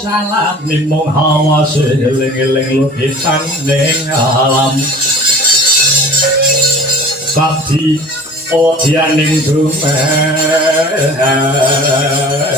Salam nimong hawa seling-eling lukisan ning alam Kabdi odyaning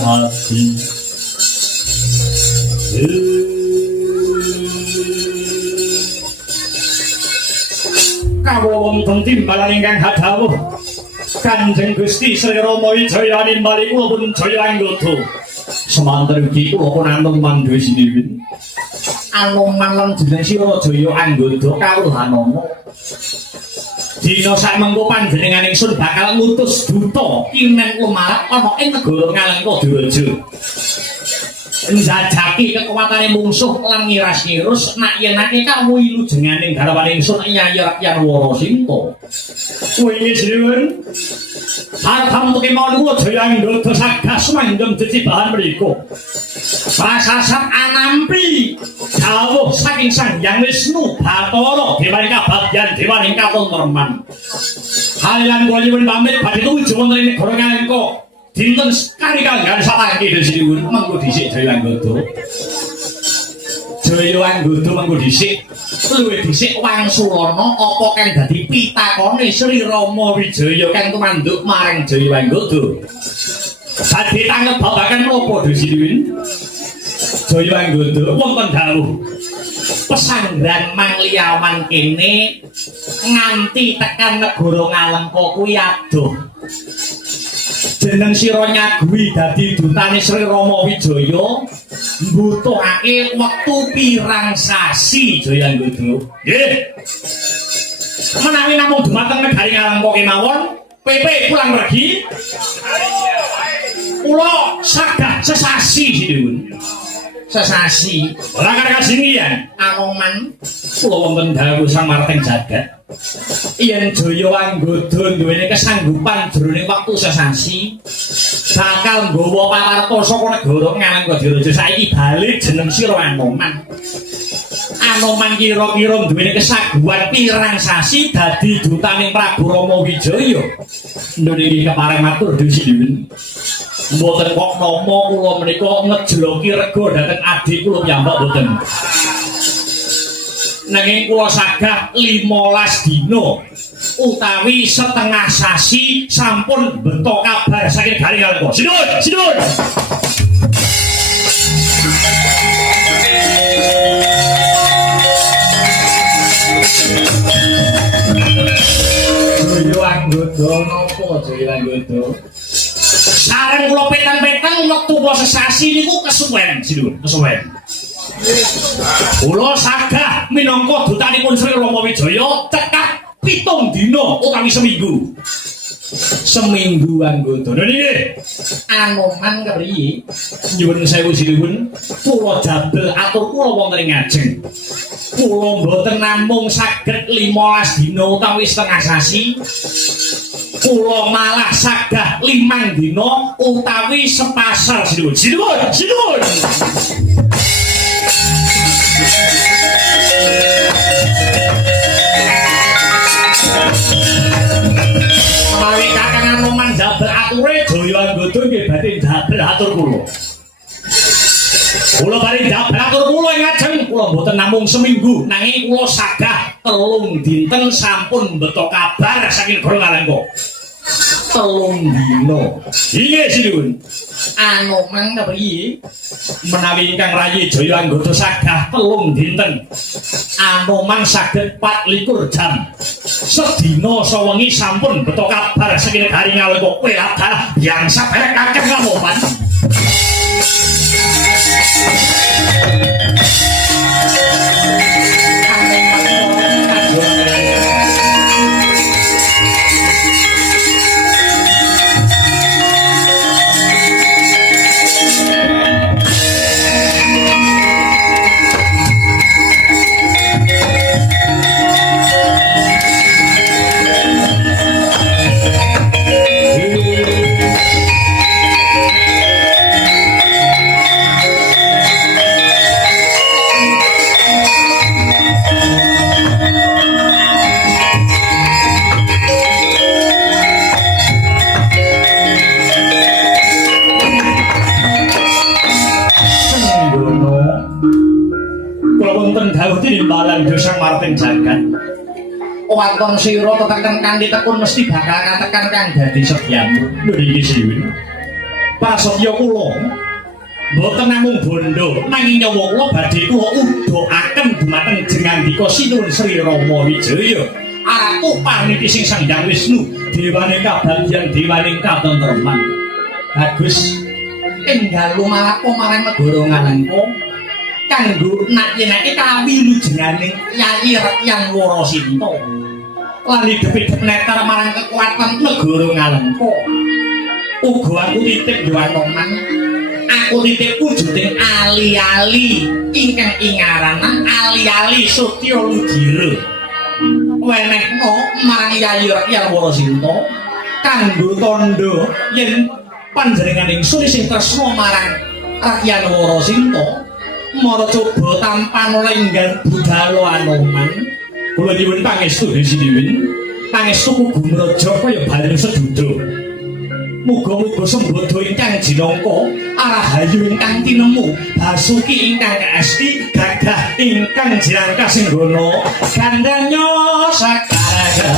hati Kawonten timbalan ingkang hadhawuh Kanjeng Gusti Sri Rama Wijaya nimbali kula pun jaya anggota semanten iki kula pun anteng mandhe siniwin Anoman lan jeneng sira jaya anggota kawruh Anama dina samengko panjenengan ingsun bakal ngutus duta kinen lumarat ana ing negara Ngalengka njajaki kekuatane mungsuh lan ngiras-ngirus nak yenake kawilujenganing garwane ingsun Nyai Rakyat Warasinta kuwi jenengan Hartam tuki malu jaya anggota sagah sumanjeng jecibahan mriku prasasat anampi dawuh saking Sang Hyang Wisnu Bathara dewaning kabagyan dewaning katentreman kaliyan kula nyuwun pamit badhe tuju wonten ing negara Ngalengka dinten sekali kanggan satake disiwun mengko dhisik jaya anggota mengko dhisik luwih dhisik Wangsulana apa kang dadi pitakone Sri Rama Wijaya kang tumanduk marang jaya anggota badhe tanggep babagan menapa disiwun jaya anggota wonten dawuh pesanggrahan mangliawan kene nganti tekan negara Ngalengka kuwi adoh jeneng sira nyaguhi dadi dutane Sri Rama Wijaya mbutuhake wektu pirang sasi jaya anggota nggih menawi namung dumateng negari Ngalengka kemawon PP pulang pergi kula sagah sesasi sinipun sesasi ora kasinggihan Anoman kula wonten dawuh Sang Marteng Jagat yen jaya anggota duweni kesanggupan jroning wektu sesasi bakal nggawa pawarta saka negara Ngalengka Diraja saiki bali jeneng sira Anoman kira-kira duweni kesaguhan pirang sasi dadi dutaning Prabu Rama Wijaya niki kepareng matur dhuwur mboten kok nama kula menika ngejloki rega dhateng adik kula piyambak mboten nanging kula sagah 15 dina utawi setengah sasi sampun beto kabar saking negari Ngalengka sinun jaya anggota napa jaya anggota sareng kula petang-petang wektu kula sesasi niku kesuwen sinun kesuwen kula sagah minangka dutanipun Sri Rama Wijaya cekak 7 dina utawi seminggu anggota nggih Anoman kepriye nyuwun sewu sinuwun kula jabel atur kula wonten ing ngajeng kula mboten namung saged 15 dina utawi setengah sasi kula malah sagah 5 dina utawi sepasar sinuwun menawi kakang Anoman jabel ature jaya anggota nggih badhe jabel atur kula badhe jabel atur kula ing ngajeng kula mboten namung seminggu nanging kula sagah 3 dinten sampun beto kabar saking negara Ngalengka 3 dina inggih sinuwun Anoman kepriye menawi ingkang rayi jaya anggota sagah 3 dinten Anoman saged 24 jam. Sedina sawengi sampun beto kabar saking negari nalika kowe adalah yang sabarek kakek Anoman. Timbalan dosang marting jagat waton sira tekan kanthi tekun mesti bakal ngatekan kang dadi setyamu lho iki siwin prasetya kula mboten namung bondo nanging nyawa kula badhe kula udhaaken dhumateng jengandika Sinuwun Sri Rama Wijaya aratu paniti sing Sang Hyang Wisnu dewane kabagyan dewaning katentreman bagus enggal lumalapa marang negara ngalengka kanggo nak yenake kawilujenganing Yayi Rekyang Warasinta lan dipithep netar marang kekuatan negara ngalengka uga aku titip yo Anoman aku titip wujuding ali-ali ingkang ingaranan ali-ali Sutya Ludira wenehna marang Yayi Rekyang Warasinta kanggo tandha yen panjenenganing suri sing tresna marang Rekyang Warasinta mara coba tampan lenggan budhalo Anoman kula nyuwun pangestu Sinuwun pangestu Gumraja kaya balung sedodo muga-muga sembada ingkang jinangka arahayu ingkang tinemu basuki ingkang kaesti gagah ingkang jirangka singgana gandanya sakaraga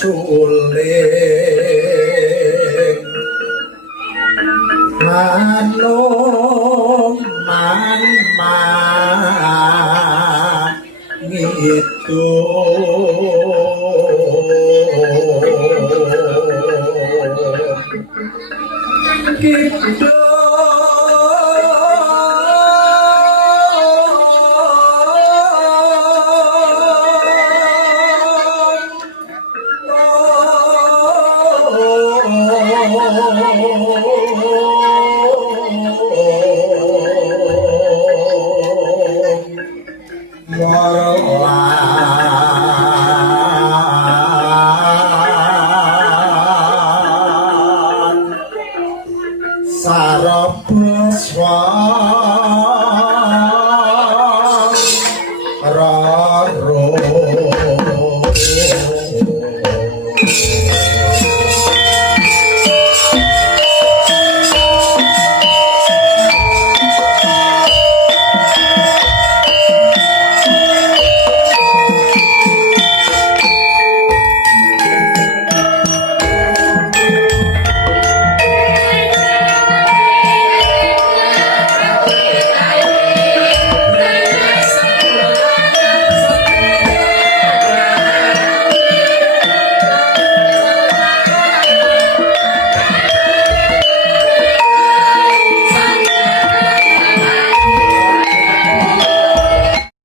suling manom man gitu gitu